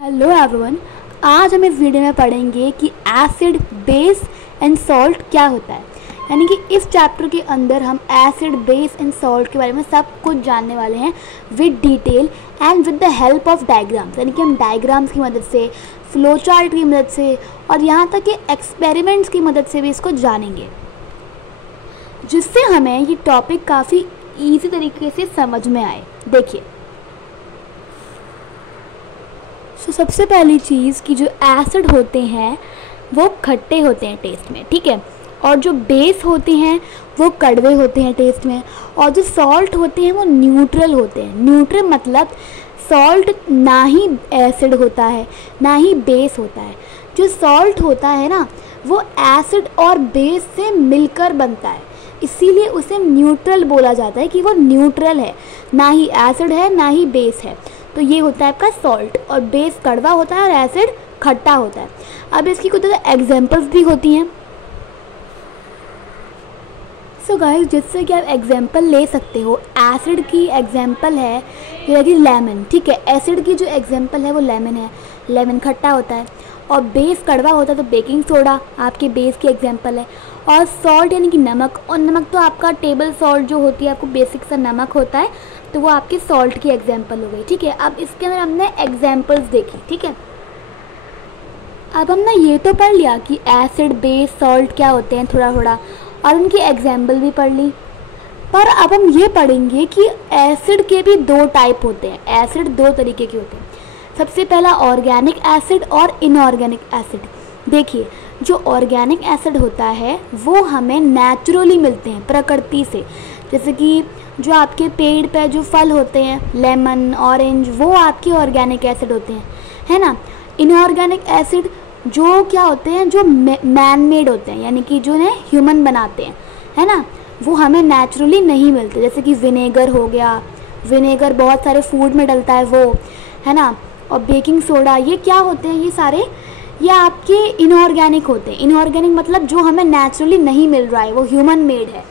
Hello everyone. आज हम इस वीडियो में पढ़ेंगे कि एसिड, बेस एंड सॉल्ट क्या होता है। यानी कि इस चैप्टर के अंदर हम एसिड, बेस एंड सॉल्ट के बारे में सब कुछ जानने वाले हैं with detail and with the help of diagrams. यानी कि हम डायग्राम्स की मदद से, फ्लो चार्ट की मदद से और यहाँ तक कि एक्सपेरिमेंट्स की मदद से भी इसको जानेंगे, जिससे हमें ये टॉपिक काफ़ी ईजी तरीके से समझ में आए। देखिए, तो सबसे पहली चीज़ कि जो एसिड होते हैं वो खट्टे होते हैं टेस्ट में, ठीक है, और जो बेस होते हैं वो कड़वे होते हैं टेस्ट में, और जो सॉल्ट होते हैं वो न्यूट्रल होते हैं। न्यूट्रल मतलब सॉल्ट ना ही एसिड होता है ना ही बेस होता है। जो सॉल्ट होता है ना वो एसिड और बेस से मिलकर बनता है, इसीलिए उसे न्यूट्रल बोला जाता है कि वो न्यूट्रल है, ना ही एसिड है ना ही बेस है। तो ये होता है आपका सॉल्ट, और बेस कड़वा होता है और एसिड खट्टा होता है। अब इसकी कुछ एग्जांपल्स भी होती हैं। सो गाइस, जिससे कि आप एग्जांपल ले सकते हो, एसिड की एग्जांपल है जैसे कि लेमन, ठीक है। एसिड की जो एग्जांपल है वो लेमन है, लेमन खट्टा होता है। और बेस कड़वा होता है तो बेकिंग सोडा आपके बेस की एग्जांपल है। और सॉल्ट यानी कि नमक, और नमक तो आपका टेबल सॉल्ट जो होती है, आपको बेसिक सा नमक होता है, तो वो आपके सॉल्ट की एग्जांपल हो गई, ठीक है। अब इसके अंदर हमने एग्जांपल्स देखी, ठीक है। अब हमने ये तो पढ़ लिया कि एसिड, बेस, सॉल्ट क्या होते हैं थोड़ा थोड़ा, और उनकी एग्जांपल भी पढ़ ली। पर अब हम ये पढ़ेंगे कि एसिड के भी दो टाइप होते हैं। एसिड दो तरीके के होते हैं। सबसे पहला ऑर्गेनिक एसिड और इनऑर्गेनिक एसिड। देखिए, जो ऑर्गेनिक एसिड होता है वो हमें नेचुरली मिलते हैं प्रकृति से, जैसे कि जो आपके पेड़ पे जो फल होते हैं, लेमन, ऑरेंज, वो आपके ऑर्गेनिक एसिड होते हैं, है ना। इनऑर्गेनिक एसिड जो क्या होते हैं, जो मैन मेड होते हैं, यानी कि जो है ह्यूमन बनाते हैं, है ना, वो हमें नेचुरली नहीं मिलते। जैसे कि विनेगर हो गया, विनेगर बहुत सारे फूड में डलता है वो, है ना। और बेकिंग सोडा, ये क्या होते हैं, ये सारे ये आपके इनऑर्गेनिक होते हैं। इनऑर्गेनिक मतलब जो हमें नेचुरली नहीं मिल रहा है, वो ह्यूमन मेड है।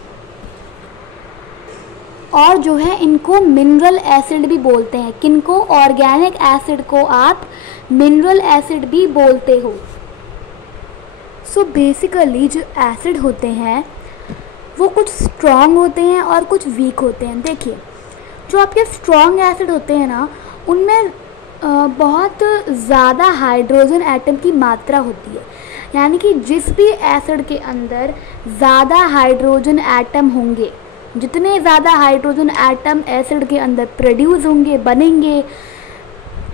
और जो है इनको मिनरल एसिड भी बोलते हैं। किनको? ऑर्गेनिक एसिड को आप मिनरल एसिड भी बोलते हो। सो बेसिकली जो एसिड होते हैं वो कुछ स्ट्रॉन्ग होते हैं और कुछ वीक होते हैं। देखिए, जो आपके स्ट्रॉन्ग एसिड होते हैं ना, उनमें बहुत ज़्यादा हाइड्रोजन एटम की मात्रा होती है। यानी कि जिस भी एसिड के अंदर ज़्यादा हाइड्रोजन एटम होंगे, जितने ज़्यादा हाइड्रोजन एटम एसिड के अंदर प्रोड्यूस होंगे, बनेंगे,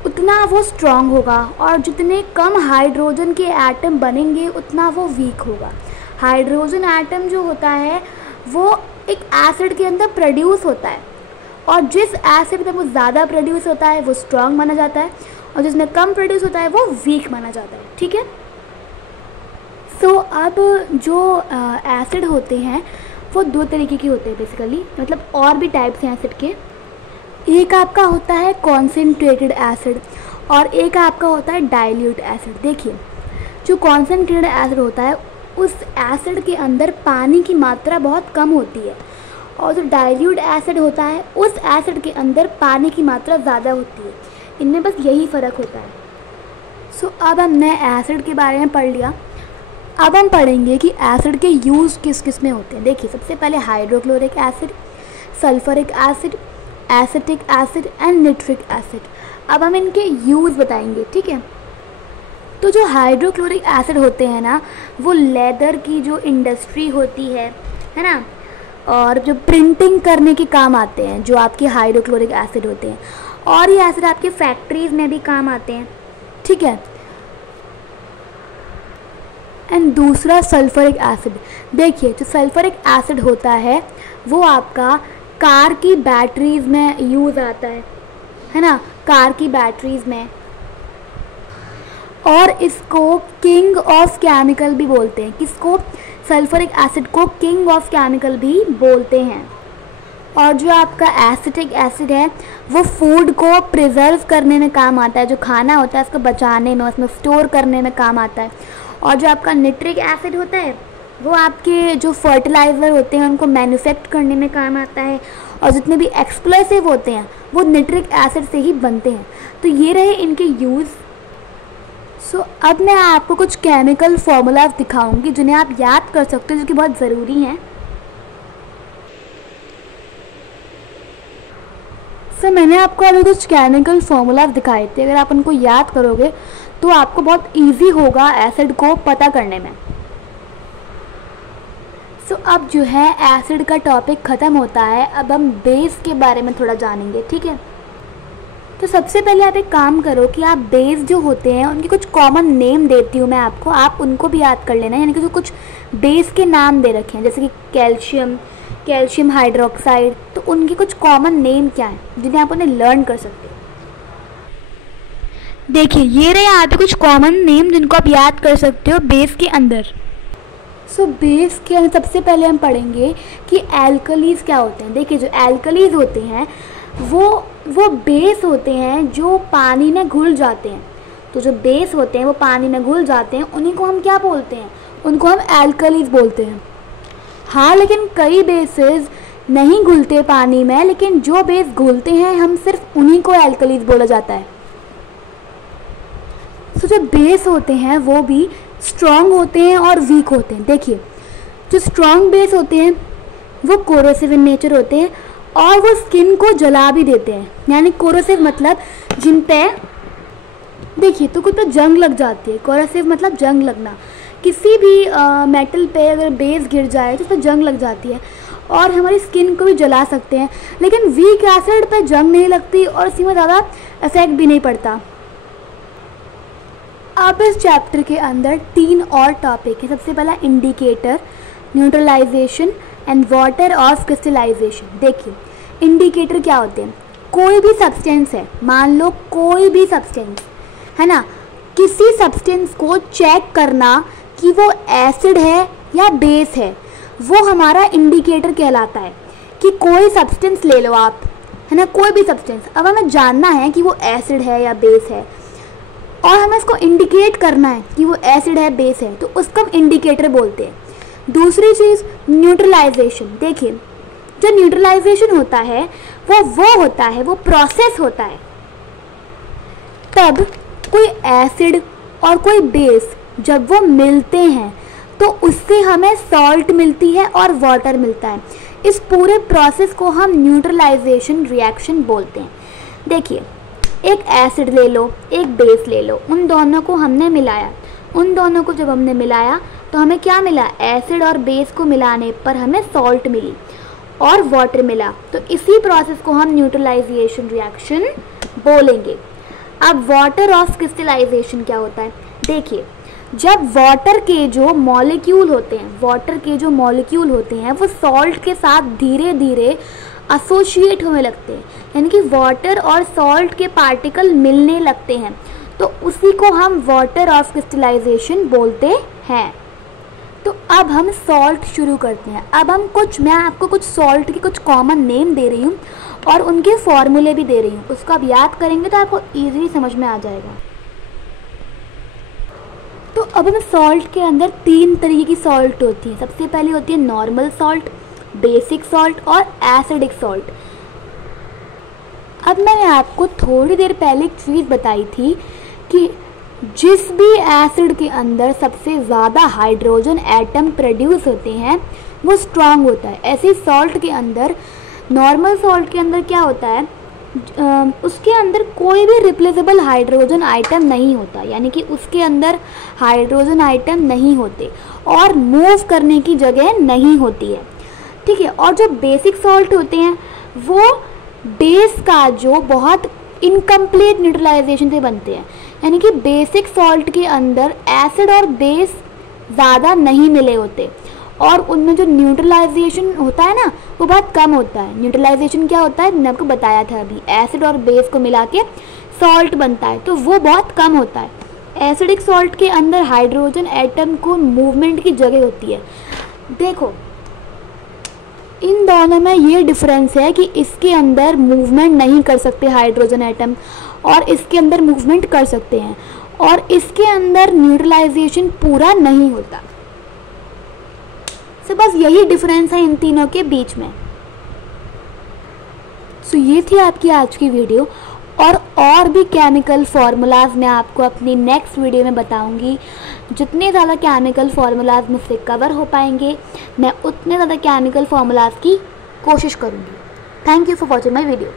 उतना वो स्ट्रॉन्ग होगा। और जितने कम हाइड्रोजन के एटम बनेंगे उतना वो वीक होगा। हाइड्रोजन एटम जो होता है वो एक एसिड के अंदर प्रोड्यूस होता है, और जिस एसिड में वो ज़्यादा प्रोड्यूस होता है वो स्ट्रॉन्ग माना जाता है, और जिसमें कम प्रोड्यूस होता है वो वीक माना जाता है, ठीक है। सो अब जो एसिड होते हैं वो दो तरीके के होते हैं बेसिकली, मतलब और भी टाइप्स हैं एसिड के। एक आपका होता है कॉन्सेंट्रेटेड एसिड और एक आपका होता है डाइल्यूट एसिड। देखिए, जो कॉन्सेंट्रेटेड एसिड होता है उस एसिड के अंदर पानी की मात्रा बहुत कम होती है, और जो डाइल्यूट एसिड होता है उस एसिड के अंदर पानी की मात्रा ज़्यादा होती है। इनमें बस यही फ़र्क होता है। सो अब हमने एसिड के बारे में पढ़ लिया। अब हम पढ़ेंगे कि एसिड के यूज़ किस किस में होते हैं। देखिए, सबसे पहले hydrochloric acid, sulphuric acid, acetic acid and nitric acid. अब हम इनके यूज़ बताएंगे, ठीक है। तो जो हाइड्रोक्लोरिक एसिड होते हैं ना, वो लेदर की जो इंडस्ट्री होती है ना, और जो प्रिंटिंग करने के काम आते हैं, जो आपके हाइड्रोक्लोरिक एसिड होते हैं। और ये एसिड आपके फैक्ट्रीज़ में भी काम आते हैं, ठीक है। एंड दूसरा सल्फरिक एसिड। देखिए, जो सल्फरिक एसिड होता है वो आपका कार की बैटरीज़ में यूज़ आता है ना, कार की बैटरीज़ में। और इसको किंग ऑफ केमिकल भी बोलते हैं। किसको? सल्फरिक एसिड को किंग ऑफ केमिकल भी बोलते हैं। और जो आपका एसिटिक एसिड है वो फूड को प्रिजर्व करने में काम आता है, जो खाना होता है उसको बचाने में, उसमें स्टोर करने में काम आता है। और जो आपका निट्रिक एसिड होता है वो आपके जो फर्टिलाइज़र होते हैं उनको मैन्युफैक्चर करने में काम आता है, और जितने भी एक्सप्लोसिव होते हैं वो निट्रिक एसिड से ही बनते हैं। तो ये रहे इनके यूज़। अब मैं आपको कुछ केमिकल फॉर्मूलाज दिखाऊंगी जिन्हें आप याद कर सकते हो, जो कि बहुत ज़रूरी हैं। मैंने आपको अभी कुछ केमिकल फॉर्मूलाज दिखाए थे, अगर आप उनको याद करोगे तो आपको बहुत इजी होगा एसिड को पता करने में। अब जो है एसिड का टॉपिक ख़त्म होता है, अब हम बेस के बारे में थोड़ा जानेंगे, ठीक है। तो सबसे पहले आप एक काम करो कि आप बेस जो होते हैं उनके कुछ कॉमन नेम देती हूँ मैं आपको, आप उनको भी याद कर लेना। यानी कि जो कुछ बेस के नाम दे रखे हैं, जैसे कि कैल्शियम हाइड्रोक्साइड, तो उनके कुछ कॉमन नेम क्या हैं जिन्हें आप उन्हें लर्न कर सकते हो। देखिए ये रहे यहाँ पे कुछ कॉमन नेम जिनको आप याद कर सकते हो बेस के अंदर। बेस के अंदर सबसे पहले हम पढ़ेंगे कि एल्कलीज क्या होते हैं। देखिए जो एल्कलीज होते हैं वो बेस होते हैं जो पानी में घुल जाते हैं। तो जो बेस होते हैं वो पानी में घुल जाते हैं, उन्हीं को हम क्या बोलते हैं, उनको हम एल्कलीज बोलते हैं। हाँ, लेकिन कई बेसेस नहीं घुलते पानी में, लेकिन जो बेस घुलते हैं हम सिर्फ उन्हीं को एल्कलीज बोला जाता है। जो बेस होते हैं वो भी स्ट्रॉन्ग होते हैं और वीक होते हैं। देखिए जो स्ट्रॉन्ग बेस होते हैं वो कोरोसिव इन नेचर होते हैं और वो स्किन को जला भी देते हैं। यानी कोरोसिव मतलब जिन पे देखिए तो कुछ पे जंग लग जाती है। कोरोसिव मतलब जंग लगना। किसी भी मेटल पे अगर बेस गिर जाए तो उस पर जंग लग जाती है और हमारी स्किन को भी जला सकते हैं। लेकिन वीक एसिड पे जंग नहीं लगती और इसी में ज़्यादा इफेक्ट भी नहीं पड़ता। अब इस चैप्टर के अंदर 3 और टॉपिक है। सबसे पहला indicator, neutralization and water of crystallization. देखिए इंडिकेटर क्या होते हैं, कोई भी सब्सटेंस है, मान लो कोई भी सब्सटेंस है ना, किसी सब्सटेंस को चेक करना कि वो एसिड है या बेस है, वो हमारा इंडिकेटर कहलाता है। कि कोई सब्सटेंस ले लो आप, है ना, कोई भी सब्सटेंस, अब हमें जानना है कि वो एसिड है या बेस है और हमें इसको इंडिकेट करना है कि वो एसिड है बेस है, तो उसको हम इंडिकेटर बोलते हैं। दूसरी चीज़ न्यूट्रलाइजेशन। देखिए जो न्यूट्रलाइजेशन होता है वो होता है, वो प्रोसेस होता है तब कोई एसिड और कोई बेस जब वो मिलते हैं तो उससे हमें सॉल्ट मिलती है और वाटर मिलता है। इस पूरे प्रोसेस को हम न्यूट्रलाइजेशन रिएक्शन बोलते हैं। देखिए एक एसिड ले लो, एक बेस ले लो, उन दोनों को हमने मिलाया। उन दोनों को जब हमने मिलाया तो हमें क्या मिला, एसिड और बेस को मिलाने पर हमें सॉल्ट मिली और वाटर मिला। तो इसी प्रोसेस को हम न्यूट्रलाइजेशन रिएक्शन बोलेंगे। अब वाटर ऑफ क्रिस्टलाइजेशन क्या होता है, देखिए जब वाटर के जो मॉलिक्यूल होते हैं वो सॉल्ट के साथ धीरे धीरे एसोसिएट होने लगते हैं, यानी कि वाटर और सॉल्ट के पार्टिकल मिलने लगते हैं, तो उसी को हम वाटर ऑफ क्रिस्टलाइजेशन बोलते हैं। तो अब हम सॉल्ट शुरू करते हैं। अब हम मैं आपको कुछ सॉल्ट के कुछ कॉमन नेम दे रही हूँ और उनके फॉर्मूले भी दे रही हूँ, उसको आप याद करेंगे तो आपको ईजिली समझ में आ जाएगा। तो अब हम सॉल्ट के अंदर 3 तरीके की सॉल्ट होती है। सबसे पहले होती है नॉर्मल सॉल्ट, बेसिक सॉल्ट और एसिडिक सॉल्ट। अब मैंने आपको थोड़ी देर पहले एक चीज़ बताई थी कि जिस भी एसिड के अंदर सबसे ज़्यादा हाइड्रोजन एटम प्रोड्यूस होते हैं वो स्ट्रॉन्ग होता है। ऐसे ही सॉल्ट के अंदर, नॉर्मल सॉल्ट के अंदर क्या होता है, उसके अंदर कोई भी रिप्लेसेबल हाइड्रोजन आइटम नहीं होता, यानी कि उसके अंदर हाइड्रोजन आइटम नहीं होते और मूव करने की जगह नहीं होती है, ठीक है। और जो बेसिक सॉल्ट होते हैं वो बेस का जो बहुत इनकम्प्लीट न्यूट्रलाइजेशन से बनते हैं, यानी कि बेसिक सॉल्ट के अंदर एसिड और बेस ज़्यादा नहीं मिले होते और उनमें जो न्यूट्रलाइजेशन होता है ना वो बहुत कम होता है। न्यूट्रलाइजेशन क्या होता है, मैंने आपको बताया था अभी, एसिड और बेस को मिला के सॉल्ट बनता है, तो वो बहुत कम होता है। एसिडिक सॉल्ट के अंदर हाइड्रोजन एटम को मूवमेंट की जगह होती है। देखो इन दोनों में ये डिफरेंस है कि इसके अंदर मूवमेंट नहीं कर सकते हाइड्रोजन एटम और इसके अंदर मूवमेंट कर सकते हैं, और इसके अंदर न्यूट्रलाइजेशन पूरा नहीं होता। तो बस यही डिफरेंस है इन तीनों के बीच में। सो ये थी आपकी आज की वीडियो। और भी केमिकल फार्मूलाज मैं आपको अपनी नेक्स्ट वीडियो में बताऊंगी। जितने ज़्यादा केमिकल फार्मूलाज मुझसे कवर हो पाएंगे मैं उतने ज़्यादा केमिकल फार्मूलाज की कोशिश करूंगी। Thank you for watching my video.